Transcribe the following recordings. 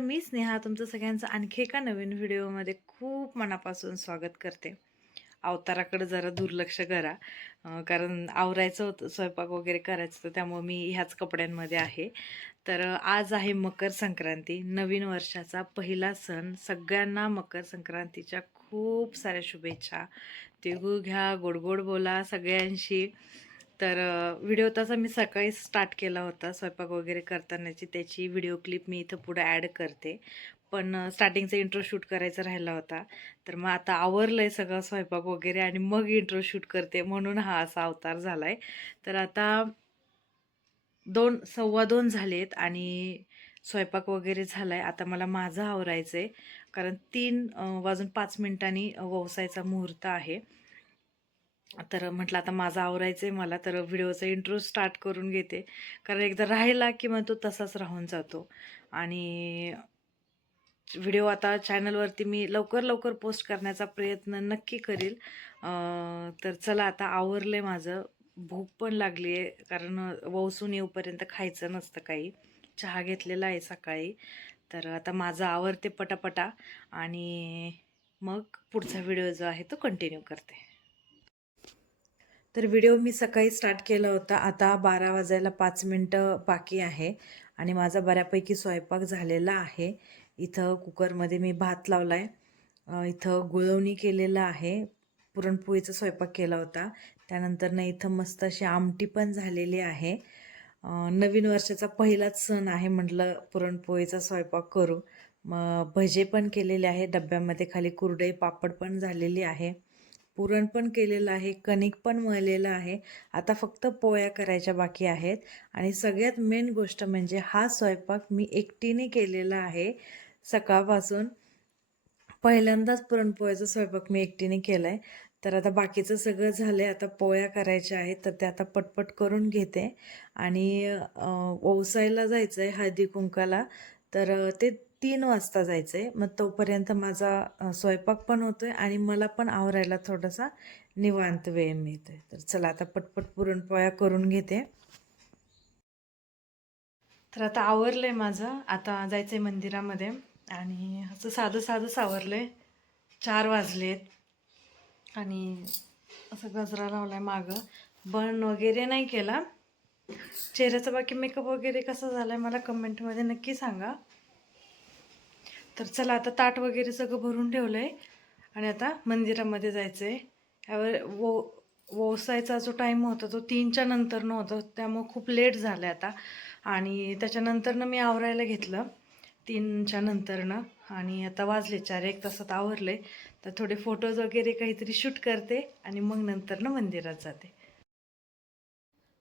मी स्नेहा तुमचं सगळ्यांचं आणखी एका नवीन व्हिडिओमध्ये खूप मनापासून स्वागत करते. अवताराकडे जरा दुर्लक्ष करा, कारण आवरायचं होतं, स्वयंपाक वगैरे करायचं होतं, त्यामुळे मी ह्याच कपड्यांमध्ये आहे. तर आज आहे मकर संक्रांती, नवीन वर्षाचा पहिला सण. सगळ्यांना मकर संक्रांतीच्या खूप साऱ्या शुभेच्छा. तिळगुळ घ्या, गोड गोड बोला सगळ्यांशी. तर व्हिडिओ तसा मी सकाळी स्टार्ट केला होता स्वयंपाक वगैरे करतानाची, त्याची व्हिडिओ क्लिप मी इथं पुढे ॲड करते. पण स्टार्टिंगचा इंट्रो शूट करायचा राहिला होता. तर मग आता आवरलं आहे सगळं स्वयंपाक वगैरे आणि मग इंट्रो शूट करते, म्हणून हा असा अवतार झाला आहे. तर आता 2:15 झालेत आणि स्वयंपाक वगैरे झाला आहे. आता मला माझं आवरायचं आहे, कारण 3 वाजून 5 मिनिटांनी व्यवसायाचा मुहूर्त आहे. तर म्हटलं आता माझं आवरायचं आहे मला, तर व्हिडिओचा इंट्रो स्टार्ट करून घेते. कारण एकदा राहिला की मग तो तसाच राहून जातो. आणि व्हिडिओ आता चॅनलवरती मी लवकर लवकर पोस्ट करण्याचा प्रयत्न नक्की करील. तर चला आता आवरलं माझं. भूक पण लागली आहे, कारण वसून येऊपर्यंत खायचं नसतं काही. चहा घेतलेला आहे सकाळी. तर आता माझं आवरते पटापटा आणि मग पुढचा व्हिडिओ जो आहे तो कंटिन्यू करते. तर व्हिडिओ मी सकाळी स्टार्ट केला होता. आता 12 वाजायला 5 मिनटं बाकी आहे आणि माझा बऱ्यापैकी स्वयंपाक झालेला आहे. इथं कुकरमध्ये मी भात लावला आहे. इथं गुळवणी केलेलं आहे. पुरणपोळीचा स्वयंपाक केला होता. त्यानंतरनं इथं मस्त अशी आमटी पण झालेली आहे. नवीन वर्षाचा पहिलाच सण आहे, म्हटलं पुरणपोळीचा स्वयंपाक करू. मग भजे पण केलेले आहे डब्यामध्ये, खाली कुरडई पापड पण झालेली आहे. पुरण पण केलेलं आहे, कणिक पण मळलेलं आहे. आता फक्त पोळ्या करायच्या बाकी आहेत. आणि सगळ्यात मेन गोष्ट म्हणजे हा स्वयंपाक मी एकटीने केलेला आहे सकाळपासून. पहिल्यांदाच पुरणपोळ्याचा स्वयंपाक मी एकटीने केला आहे. तर आता बाकीचं सगळं झालं आहे, आता पोळ्या करायच्या आहेत, तर ते आता पटपट करून घेते. आणि ओवसायला जायचं आहे हळदी कुंकाला. तर ते 3 वाजता जायचं आहे. मग तोपर्यंत माझा स्वयंपाक पण होतो आहे आणि मला पण आवरायला थोडासा निवांत वेळ मिळतो आहे. तर चला आता पटपट पुरणपोळ्या करून घेते. तर आता आवरलं आहे माझं. आता जायचं आहे मंदिरामध्ये आणि असं साधं साधंच आवरलं आहे. 4 वाजलेत आणि असं गजरा लावला आहे मागं. बन वगैरे नाही केला. चेहऱ्याचा बाकी मेकअप वगैरे कसा झाला आहे मला कमेंटमध्ये नक्की सांगा. तर चला आता ताट वगैरे सगळं भरून ठेवलं आहे आणि आता मंदिरामध्ये जायचं आहे. यावर व्यवसायाचा जो टाईम होता तो 3च्या नंतरनं होता, त्यामुळं खूप लेट झालं आहे आता. आणि त्याच्यानंतरनं मी आवरायला घेतलं 3च्या नंतरनं आणि आता वाजले 4. 1 तासात आवरले. तर थोडे फोटोज वगैरे काहीतरी शूट करते आणि मग नंतरनं मंदिरात जाते.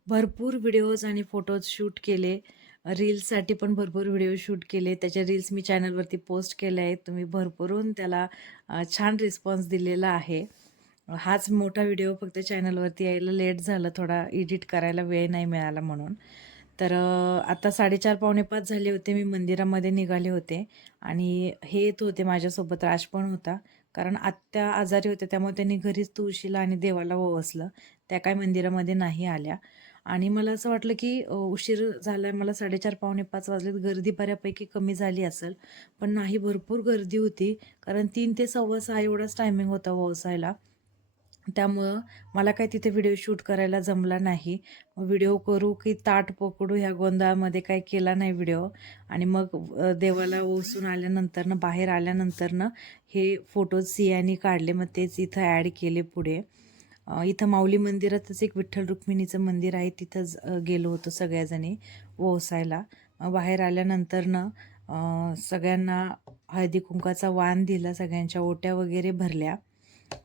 भरपूर व्हिडिओज आणि फोटोज शूट केले. रील्ससाठी पण भरपूर व्हिडिओ शूट केले. त्याच्या रील्स मी चॅनलवरती पोस्ट केल्या आहेत. तुम्ही भरभरून त्याला छान रिस्पॉन्स दिलेला आहे. हाच मोठा व्हिडिओ फक्त चॅनलवरती यायला लेट झालं, थोडा एडिट करायला वेळ नाही मिळाला म्हणून. तर आता 4:30 पावणे 5 झाले होते. मी मंदिरामध्ये निघाले होते आणि हे येत होते माझ्यासोबत, राज पण होता. कारण आत्या आजारी होत्या, त्यामुळे त्यांनी घरीच तुळशीला आणि देवाला ओवासलं. त्या काय मंदिरामध्ये नाही आल्या. आणि मला असं वाटलं की उशीर झाला आहे, मला 4:30 पावणे 5 वाजलेत, गर्दी बऱ्यापैकी कमी झाली असेल. पण नाही, भरपूर गर्दी होती. कारण 3 ते 6:15 एवढाच टायमिंग होता ओवसायला. त्यामुळं मला काही तिथे व्हिडिओ शूट करायला जमला नाही. व्हिडिओ करू की ताट पकडू ह्या गोंधळामध्ये काही केला नाही व्हिडिओ. आणि मग देवाला ओसून आल्यानंतरनं, बाहेर आल्यानंतरनं हे फोटोज सियानी काढले. मग तेच इथं ॲड केले पुढे. इथं माऊली मंदिरातच एक विठ्ठल रुक्मिणीचं मंदिर आहे, तिथंच गेलो होतो सगळ्याजणी ओसायला. बाहेर आल्यानंतरनं सगळ्यांना हळदी कुंकाचा वाण दिला, सगळ्यांच्या ओट्या वगैरे भरल्या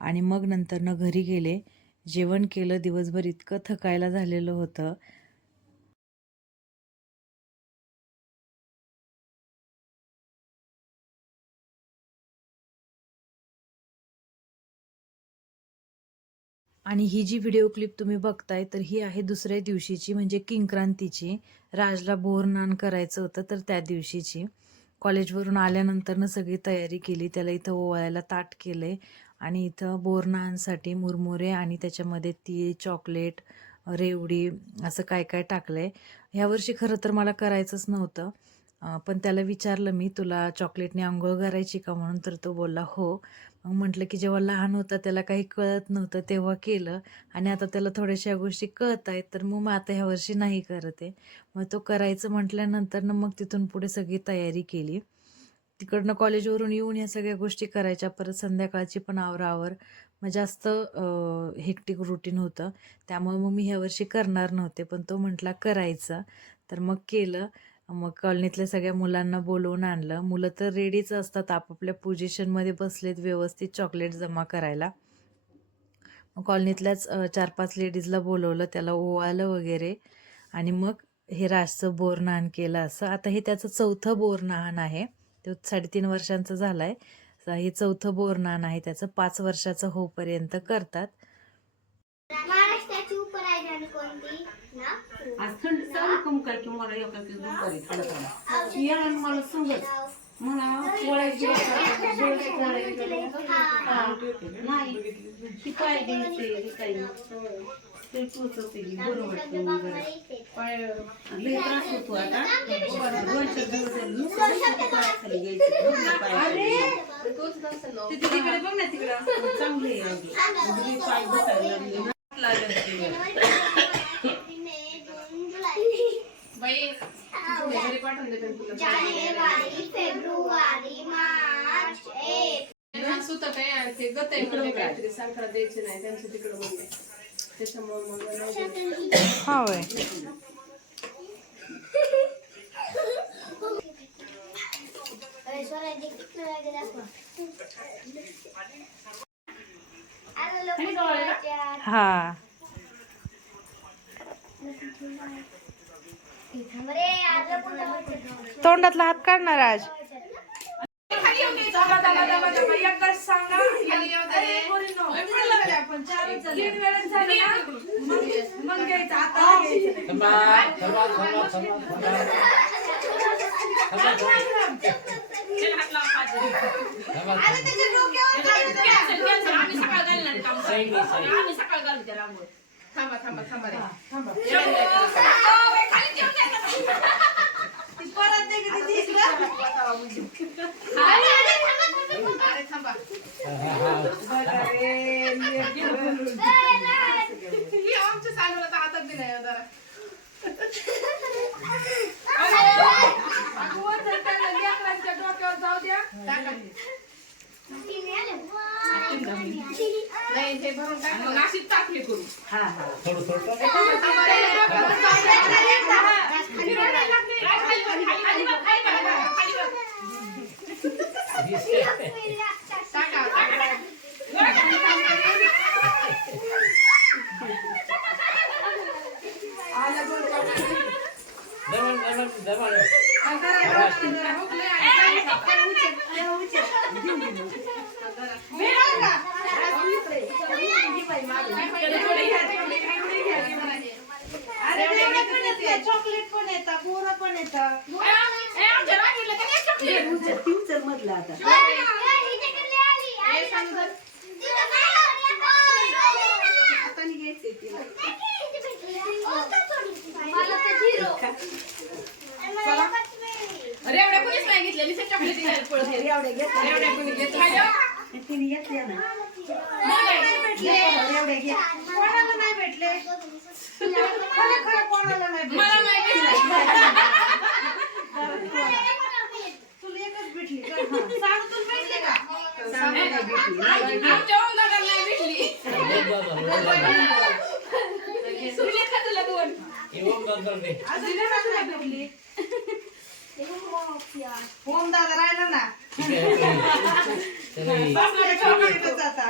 आणि मग नंतरनं घरी गेले. जेवण केलं. दिवसभर इतकं थकायला झालेलं होतं. आणि ही जी व्हिडिओ क्लिप तुम्ही बघताय, तर ही आहे दुसऱ्या दिवशीची, म्हणजे किंक्रांतीची. राजला बोरनान करायचं होतं, तर त्या दिवशीची. कॉलेजवरून आल्यानंतरनं सगळी तयारी केली. त्याला इथं ओवाळायला ताट केले आणि इथं बोरनानसाठी मुरमुरे आणि त्याच्यामध्ये तीळ, चॉकलेट, रेवडी असं काय काय टाकलंय. ह्यावर्षी खरं तर मला करायचंच नव्हतं. पण त्याला विचारलं मी, तुला चॉकलेटने अंघोळ करायची का म्हणून, तर तो बोलला हो. मग म्हटलं की जेव्हा लहान होता त्याला काही कळत नव्हतं तेव्हा केलं, आणि आता त्याला थोड्याशा गोष्टी कळत आहेत, तर मग आता ह्या वर्षी नाही करत आहे. मग तो करायचं म्हटल्यानंतर ना मग तिथून पुढे सगळी तयारी केली. तिकडनं कॉलेजवरून येऊन या सगळ्या गोष्टी करायच्या, परत संध्याकाळची पण आवराआवर, मग जास्त हेक्टिक रुटीन होतं. त्यामुळे मग मी ह्या वर्षी करणार नव्हते, पण तो म्हटला करायचं, तर मग केलं. मग कॉलनीतल्या सगळ्या मुलांना बोलवून आणलं. मुलं तर रेडीच असतात, आपापल्या पोझिशनमध्ये बसलेत व्यवस्थित चॉकलेट जमा करायला. मग कॉलनीतल्याच 4-5 लेडीजला बोलवलं, त्याला ओवाळलं वगैरे, आणि मग हे राजचं बोरनान केलं असं. आता हे त्याचं 4थं बोरनान आहे. तो 3.5 वर्षांचा झाला आहे. हे 4थं बोरनान आहे त्याचं. 5 वर्षाचं होईपर्यंत करतात. महाराष्ट्राची उपराजधानी कोणती ना? आज थंड चालू कम काय की मला एका की दुपारी थोडं या मला सांगत मला पोळ्याची नाही ती पाय द्यायचे काही ते पोचवते बरोबर लई त्रास होतो आता 2-4 दिवस पायाखाली घ्यायचे तिकडे बघ ना तिकडं चांगले आहे पाय बसायला जानेवारी फेब्रुवारी मार्च एप्रिल सुतत आहे आणि ते गत आहे म्हणजे काहीतरी संक्रांत द्यायची नाही त्यांचं तिकडं म्हणजे त्याच्यामुळे मग हा होय. हा, तोंडातला हात काढणार आज. थांबा थांबा थांबा रे आमच्या सालूला तर हातात बी नाही जरा डोक्यावर जाऊ द्या नाही ते भरून टाकलं नाशिक टाकले करू चॉकलेट पण येतात, बोरं पण येतात मधलं आता रेवड्या कोणीच नाही घेतलेली चॉकलेट तिने घेतल्या ना कोणाला नाही भेटले कोणाला नाही मला नाही तुला एकच भेटली का? साडू तुला भेटले का? आमच्या ओमदादाला नाही भेटली तुला दोन भेटली होम दादा राहिला ना चॉकलेटच आता